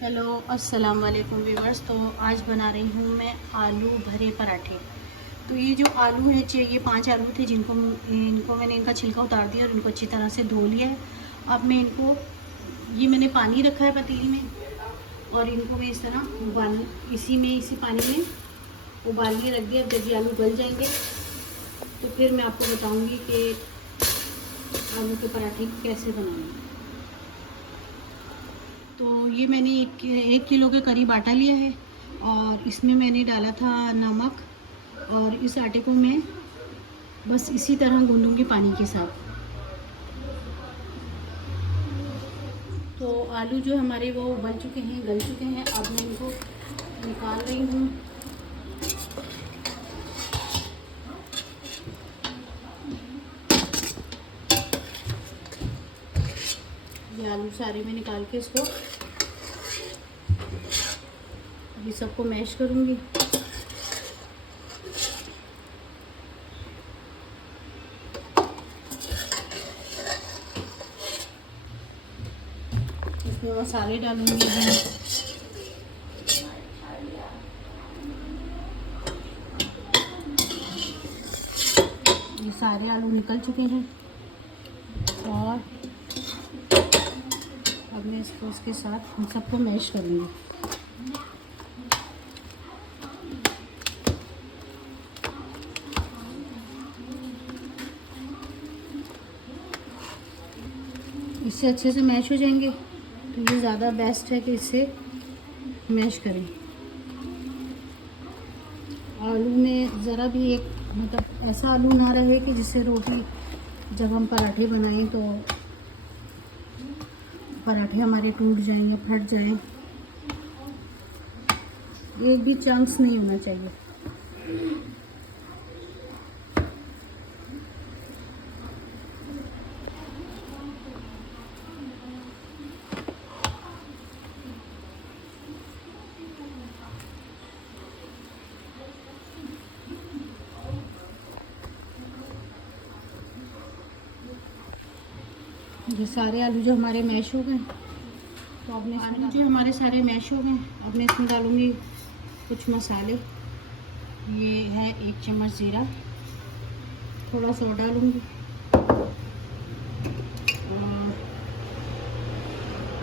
Hello अस्सलाम वालेकुम viewers. तो आज बना रही हूँ मैं आलू भरे पराठे। तो ये जो आलू है, ये 5 आलू थे इनको मैंने इनका छिलका उतार दिया और इनको अच्छी तरह से धो लिया है। अब मैं इनको मैंने पानी रखा है पतीली में और इनको मैं इस तरह इसी पानी में उबाल के रख दिया। जब ये आलू गल जाएंगे तो फिर मैं आपको बताऊँगी कि आलू के पराठे कैसे बनाएंगे। तो ये मैंने एक किलो के करीब आटा लिया है और इसमें मैंने डाला था नमक, और इस आटे को मैं बस इसी तरह गूंदूंगी पानी के साथ। तो आलू जो हमारे वो उबल चुके हैं, गल चुके हैं। अब मैं इनको निकाल रही हूँ। ये आलू सारे में निकाल के इसको ये सबको मैश करूँगी। इसमें मसाले डालूँगी। ये सारे आलू निकल चुके हैं और अब मैं इसको उसके साथ इन सबको मैश करूँगी। इससे अच्छे से मैश हो जाएंगे, तो ये ज़्यादा बेस्ट है कि इससे मैश करें। आलू में ज़रा भी मतलब ऐसा आलू ना रहे कि जिससे रोटी जब हम पराठे बनाएं तो पराठे हमारे टूट जाएं या फट जाएं। एक भी चंक्स नहीं होना चाहिए। ये सारे आलू जो हमारे मैश हो गए, तो अब मैं आलू जो हमारे सारे मैश हो गए, अब मैं इसमें डालूँगी कुछ मसाले। ये है 1 चम्मच ज़ीरा, थोड़ा सा डालूँगी और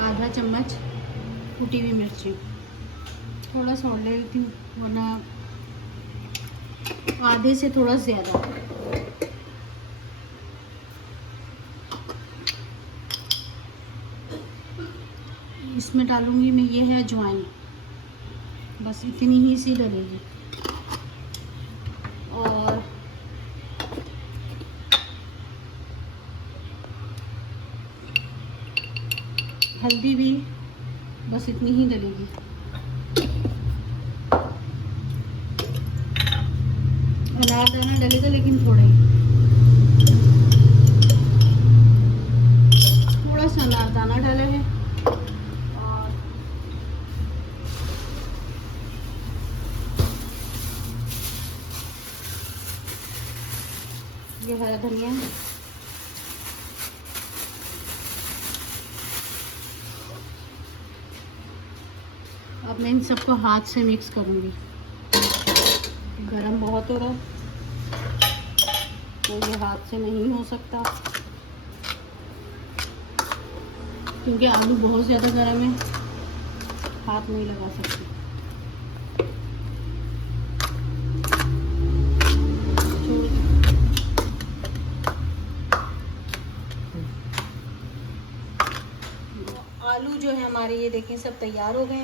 आधा चम्मच कुटी हुई मिर्ची। थोड़ा सा और ले लेती हूँ, वरना आधे से थोड़ा ज़्यादा। इसमें डालूँगी मैं, ये है अजवाइन, बस इतनी ही सी डलेगी। और हल्दी भी बस इतनी ही डलेगी। अनारदाना डलेगा लेकिन थोड़ा ही, थोड़ा सा अनारदाना डाला है। और ये हरा धनिया है। अब मैं इन सबको हाथ से मिक्स करूँगी। गरम बहुत हो रहा है तो ये हाथ से नहीं हो सकता, क्योंकि आलू बहुत ज़्यादा गरम है, हाथ नहीं लगा सकती। आलू जो है हमारे, ये देखें, सब तैयार हो गए।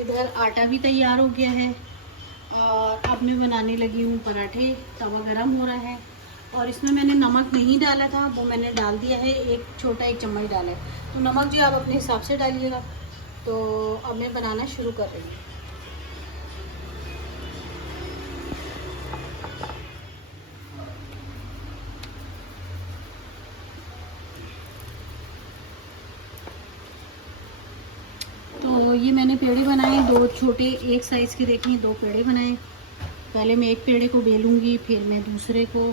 इधर आटा भी तैयार हो गया है और अब मैं बनाने लगी हूँ पराठे। तवा गरम हो रहा है और इसमें मैंने नमक नहीं डाला था, वो मैंने डाल दिया है। एक चम्मच डाला है। तो नमक जो आप अपने हिसाब से डालिएगा। तो अब मैं बनाना शुरू कर रही हूँ। तो ये मैंने पेड़े बनाए, 2 छोटे एक साइज़ के, देखें 2 पेड़े बनाए। पहले मैं एक पेड़े को बेलूँगी, फिर मैं दूसरे को।